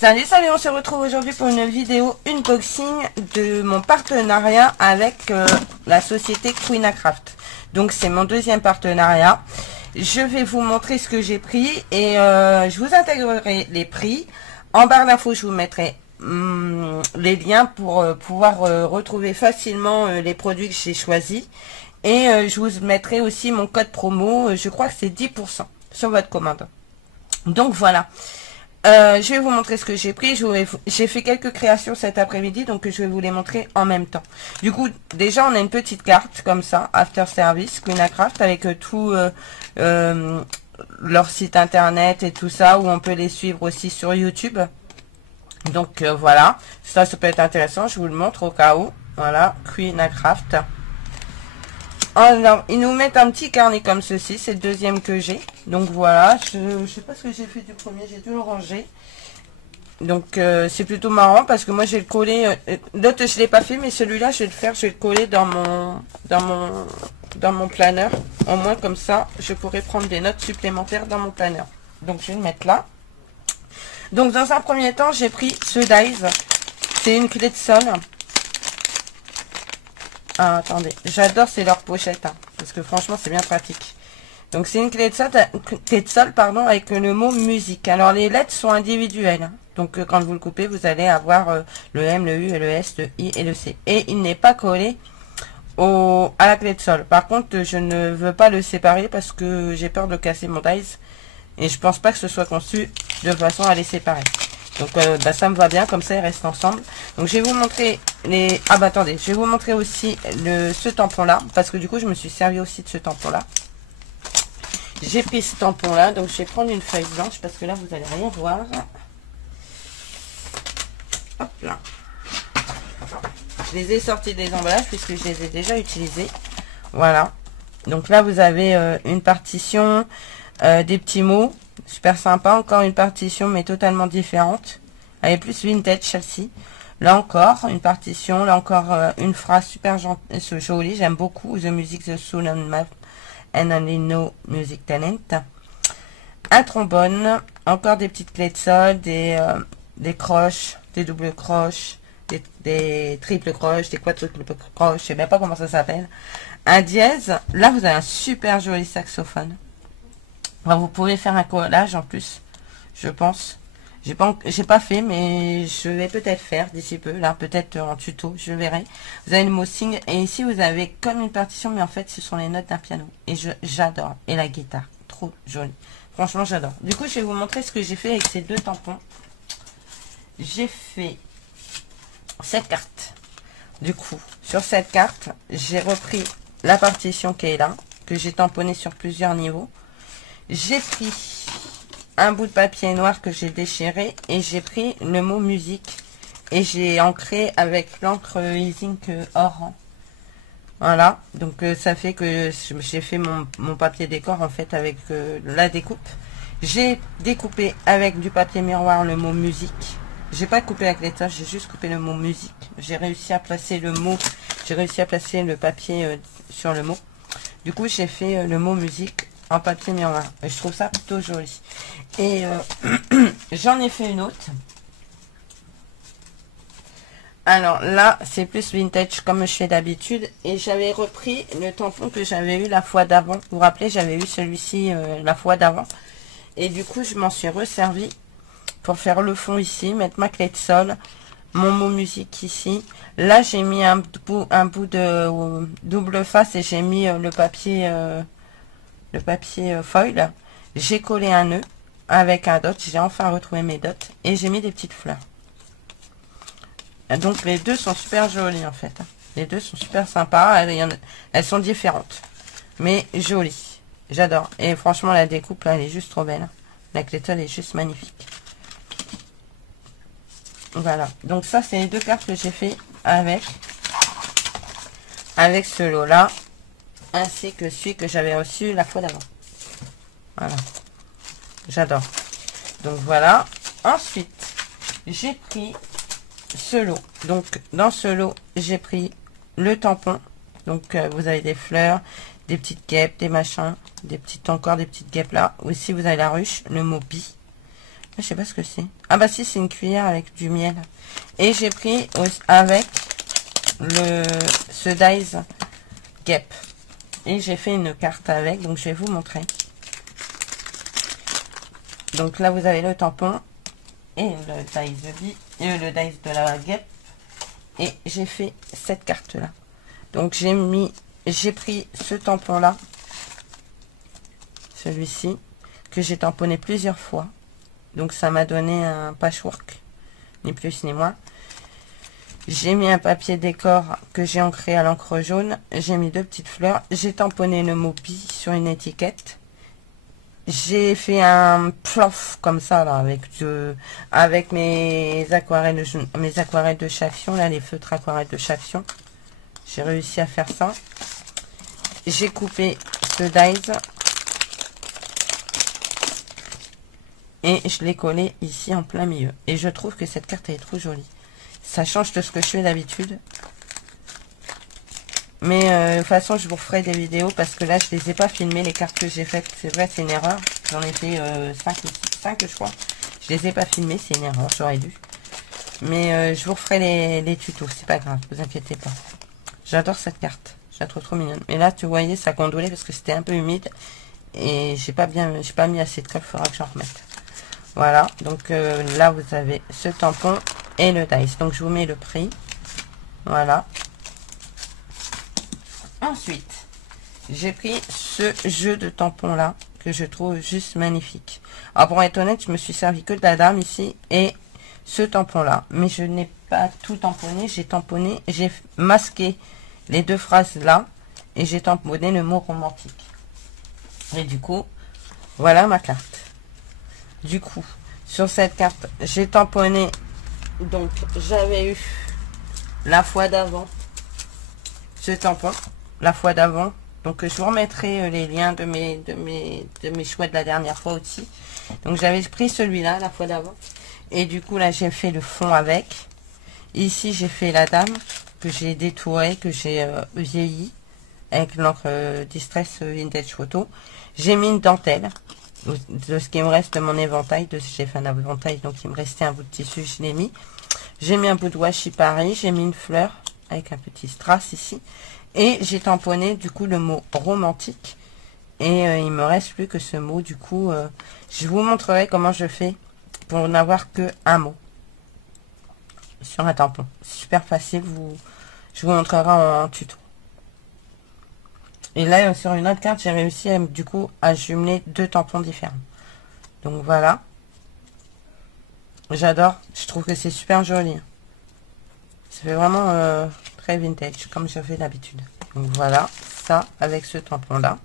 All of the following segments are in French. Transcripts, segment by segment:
Salut, salut, on se retrouve aujourd'hui pour une vidéo unboxing de mon partenariat avec la société Queenacraft. Donc c'est mon deuxième partenariat. Je vais vous montrer ce que j'ai pris et je vous intégrerai les prix. En barre d'infos, je vous mettrai les liens pour pouvoir retrouver facilement les produits que j'ai choisis. Et je vous mettrai aussi mon code promo, je crois que c'est 10% sur votre commande. Donc voilà. Je vais vous montrer ce que j'ai pris. J'ai fait quelques créations cet après-midi, donc je vais vous les montrer en même temps. Du coup, déjà, on a une petite carte comme ça, After Service, Queenacraft, avec tout leur site internet et tout ça, où on peut les suivre aussi sur YouTube. Donc voilà, ça peut être intéressant, je vous le montre au cas où. Voilà, Queenacraft. Alors, ils nous mettent un petit carnet comme ceci, c'est le deuxième que j'ai. Donc voilà, je sais pas ce que j'ai fait du premier, j'ai dû le ranger. Donc c'est plutôt marrant parce que moi j'ai le collé, l'autre je l'ai pas fait, mais celui-là je vais le faire, je vais le coller dans mon planeur. Au moins comme ça, je pourrai prendre des notes supplémentaires dans mon planeur. Donc je vais le mettre là. Donc dans un premier temps, j'ai pris ce Dies. C'est une clé de sol. Ah, attendez, j'adore, c'est leur pochette, hein, parce que franchement, c'est bien pratique. Donc, c'est une clé de sol, pardon, avec le mot musique. Alors, les lettres sont individuelles. Hein. Donc, quand vous le coupez, vous allez avoir le M, le U, le S, le I et le C. Et il n'est pas collé à la clé de sol. Par contre, je ne veux pas le séparer parce que j'ai peur de casser mon dies. Et je pense pas que ce soit conçu de façon à les séparer. Donc ça me va bien, comme ça ils restent ensemble. Donc je vais vous montrer les... Ah bah attendez, je vais vous montrer aussi ce tampon là. Parce que du coup je me suis servi aussi de ce tampon là. J'ai pris ce tampon là, donc je vais prendre une feuille blanche parce que là vous allez rien voir. Hop là. Je les ai sortis des emballages puisque je les ai déjà utilisés. Voilà. Donc là vous avez une partition, des petits mots. Super sympa, encore une partition mais totalement différente. Elle est plus vintage celle-ci. Là encore, une partition, là encore une phrase super jolie, j'aime beaucoup. The music, the soul and math and only no music talent. Un trombone, encore des petites clés de sol, des croches, des doubles croches, des triples croches, des quadruples croches, je sais même pas comment ça s'appelle. Un dièse, là vous avez un super joli saxophone. Alors, vous pouvez faire un collage en plus, je pense. J'ai pas fait, mais je vais peut-être faire d'ici peu. Là, peut-être en tuto, je verrai. Vous avez le mot sing. Et ici, vous avez comme une partition, mais en fait, ce sont les notes d'un piano. Et j'adore. Et la guitare. Trop jolie. Franchement, j'adore. Du coup, je vais vous montrer ce que j'ai fait avec ces deux tampons. J'ai fait cette carte. Du coup, sur cette carte, j'ai repris la partition qui est là, que j'ai tamponnée sur plusieurs niveaux. J'ai pris un bout de papier noir que j'ai déchiré et j'ai pris le mot musique et j'ai ancré avec l'encre Ink or. Voilà, donc ça fait que j'ai fait mon papier décor en fait avec la découpe. J'ai découpé avec du papier miroir le mot musique. J'ai pas coupé avec les tâches, j'ai juste coupé le mot musique. J'ai réussi à placer le mot, j'ai réussi à placer le papier sur le mot. Du coup, j'ai fait le mot musique en papier miroir. Et je trouve ça plutôt joli. Et j'en ai fait une autre. Alors là, c'est plus vintage comme je fais d'habitude. Et j'avais repris le tampon que j'avais eu la fois d'avant. Vous vous rappelez, j'avais eu celui-ci la fois d'avant. Et du coup, je m'en suis resservi pour faire le fond ici, mettre ma clé de sol, mon mot musique ici. Là, j'ai mis un bout de double face et j'ai mis le papier foil. J'ai collé un nœud avec un dot. J'ai enfin retrouvé mes dots et j'ai mis des petites fleurs. Donc les deux sont super jolies en fait. Les deux sont super sympas. Elles sont différentes, mais jolies. J'adore. Et franchement, la découpe là, elle est juste trop belle. La clé de sol est juste magnifique. Voilà. Donc ça, c'est les deux cartes que j'ai fait avec ce lot là, ainsi que celui que j'avais reçu la fois d'avant. Voilà, j'adore. Donc voilà. Ensuite, j'ai pris ce lot. Donc dans ce lot, j'ai pris le tampon. Donc vous avez des fleurs, des petites guêpes, des machins, encore des petites guêpes là. Aussi vous avez la ruche, le mot bi. Je sais pas ce que c'est. Ah bah si, c'est une cuillère avec du miel. Et j'ai pris avec ce Dies Gap. Et j'ai fait une carte avec, donc je vais vous montrer. Donc là, vous avez le tampon et le Dies le Dies de la Gap. Et j'ai fait cette carte-là. Donc j'ai pris ce tampon-là, celui-ci, que j'ai tamponné plusieurs fois. Donc ça m'a donné un patchwork, ni plus ni moins. J'ai mis un papier décor que j'ai ancré à l'encre jaune. J'ai mis 2 petites fleurs. J'ai tamponné le mot bi sur une étiquette. J'ai fait un plof comme ça là avec mes aquarelles de Chafion là, les feutres aquarelles de Chafion. J'ai réussi à faire ça. J'ai coupé ce Dies et je l'ai collé ici en plein milieu. Et je trouve que cette carte elle est trop jolie. Ça change de ce que je fais d'habitude. Mais de toute façon, je vous ferai des vidéos parce que là, je les ai pas filmées, les cartes que j'ai faites. C'est vrai, c'est une erreur. J'en ai fait 5, je crois. Je les ai pas filmées, c'est une erreur, j'aurais dû. Mais je vous referai les tutos, c'est pas grave, vous inquiétez pas. J'adore cette carte, je la trouve trop mignonne. Mais là, tu voyais, ça gondolait parce que c'était un peu humide. Et j'ai pas mis assez de colle, il faudra que j'en remette. Voilà, donc là, vous avez ce tampon et le Dies. Donc, je vous mets le prix. Voilà. Ensuite, j'ai pris ce jeu de tampons là que je trouve juste magnifique. Alors pour être honnête, je me suis servi que de la dame ici et ce tampon là. Mais je n'ai pas tout tamponné. J'ai masqué les 2 phrases là et j'ai tamponné le mot romantique. Et du coup, voilà ma carte. Du coup, sur cette carte, j'ai tamponné. Donc j'avais eu la fois d'avant ce tampon. La fois d'avant, donc je vous remettrai les liens de mes choix de la dernière fois aussi. Donc j'avais pris celui-là la fois d'avant et du coup là j'ai fait le fond avec. Ici j'ai fait la dame que j'ai détourée, que j'ai vieilli avec l'encre Distress Vintage Photo. J'ai mis une dentelle de ce qui me reste de mon éventail, j'ai fait un éventail donc il me restait un bout de tissu, je l'ai mis. J'ai mis un bout de washi Paris, j'ai mis une fleur avec un petit strass ici. Et j'ai tamponné du coup le mot romantique. Et il me reste plus que ce mot. Du coup, je vous montrerai comment je fais pour n'avoir que un mot sur un tampon. C'est super facile. Je vous montrerai en tuto. Et là, sur une autre carte, j'ai réussi du coup à jumeler 2 tampons différents. Donc voilà. J'adore. Je trouve que c'est super joli. Ça fait vraiment très vintage comme je fais d'habitude. Donc voilà, ça avec ce tampon là.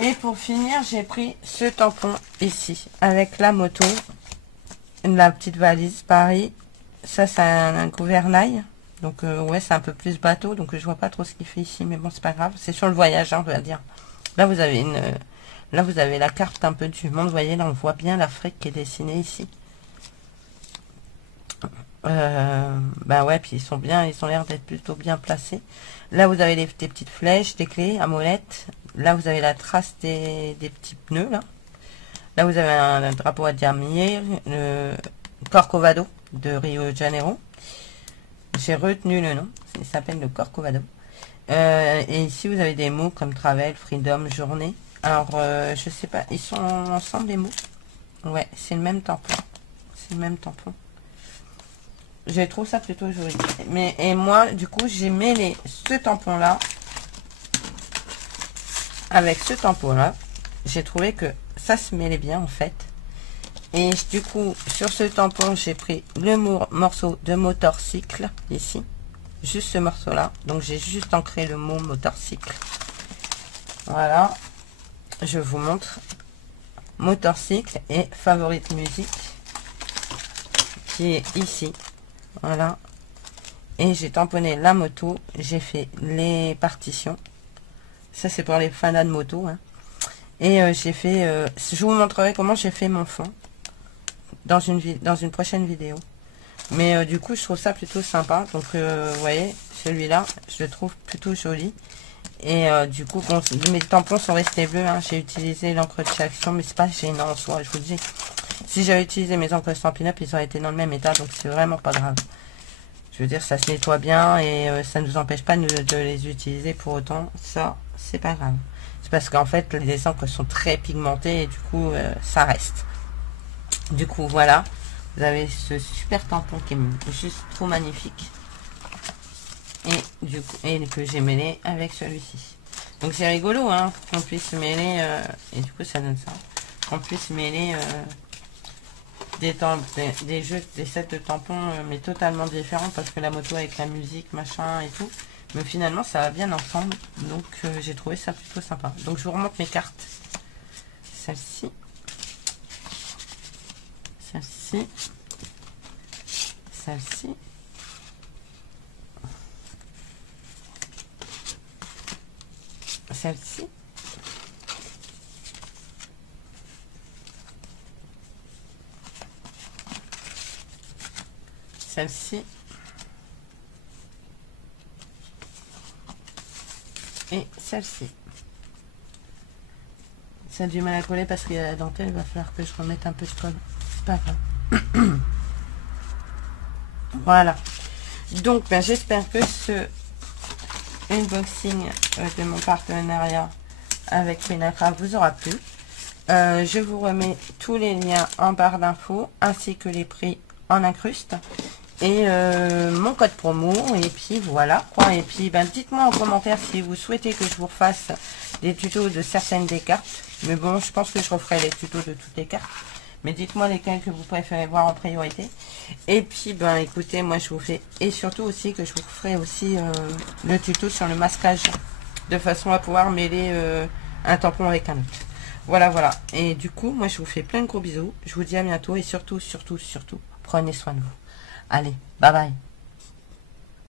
Et pour finir, j'ai pris ce tampon ici avec la moto, la petite valise Paris. Ça c'est un gouvernail. Donc ouais, c'est un peu plus bateau, donc je vois pas trop ce qu'il fait ici, mais bon c'est pas grave. C'est sur le voyage, hein, on va dire. Là vous avez vous avez la carte un peu du monde. Vous voyez là, on voit bien l'Afrique qui est dessinée ici. Bah ouais, puis ils ont l'air d'être plutôt bien placés. Là vous avez des petites flèches, des clés à molette. Là vous avez la trace des petits pneus là. Là vous avez un drapeau à damier, le Corcovado de Rio de Janeiro. J'ai retenu le nom, il s'appelle le Corcovado. Et ici vous avez des mots comme travel, freedom, journée. Alors je sais pas, ils sont ensemble les mots. Ouais, c'est le même tampon. C'est le même tampon. Je trouve ça plutôt joli. Et moi, du coup, j'ai mêlé ce tampon-là avec ce tampon-là. J'ai trouvé que ça se mêlait bien, en fait. Et du coup, sur ce tampon, j'ai pris le morceau de motorcycle, ici. Juste ce morceau-là. Donc, j'ai juste ancré le mot motorcycle. Voilà. Je vous montre. Motorcycle et favorite musique, qui est ici. Voilà, et j'ai tamponné la moto, j'ai fait les partitions, ça c'est pour les fans de moto, hein. Et j'ai fait, je vous montrerai comment j'ai fait mon fond dans une prochaine vidéo. Mais du coup je trouve ça plutôt sympa, donc vous voyez, celui-là je le trouve plutôt joli. Et du coup, bon, mes tampons sont restés bleus. Hein. J'ai utilisé l'encre de chez Action, mais c'est pas gênant en soi, je vous le dis. Si j'avais utilisé mes encres Stampin' Up, ils auraient été dans le même état, donc c'est vraiment pas grave. Je veux dire, ça se nettoie bien et ça ne nous empêche pas de les utiliser pour autant. Ça, c'est pas grave. C'est parce qu'en fait, les encres sont très pigmentées et du coup, ça reste. Du coup, voilà. Vous avez ce super tampon qui est juste trop magnifique. Et du coup, et que j'ai mêlé avec celui-ci. Donc c'est rigolo, hein, qu'on puisse mêler, et du coup ça donne ça. Qu'on puisse mêler des jeux, des sets de tampons, mais totalement différents, parce que la moto avec la musique, machin et tout. Mais finalement ça va bien ensemble. Donc j'ai trouvé ça plutôt sympa. Donc je vous remonte mes cartes. Celle-ci. Celle-ci. Celle-ci. Celle-ci. Celle-ci. Et celle-ci. Ça a du mal à coller parce qu'il y a la dentelle. Il va falloir que je remette un peu de colle. C'est pas grave. Voilà. Donc, ben, j'espère que ce unboxing de mon partenariat avec Penatra vous aura plu. Je vous remets tous les liens en barre d'infos ainsi que les prix en incruste et mon code promo. Et puis voilà quoi. Et puis ben, dites-moi en commentaire si vous souhaitez que je vous refasse des tutos de certaines des cartes. Mais bon, je pense que je referai les tutos de toutes les cartes. Mais dites-moi lesquels que vous préférez voir en priorité. Et puis, ben écoutez, moi je vous fais... Et surtout aussi que je vous ferai aussi le tuto sur le masquage. De façon à pouvoir mêler un tampon avec un autre. Voilà, voilà. Et du coup, moi je vous fais plein de gros bisous. Je vous dis à bientôt. Et surtout, surtout, surtout, prenez soin de vous. Allez, bye bye.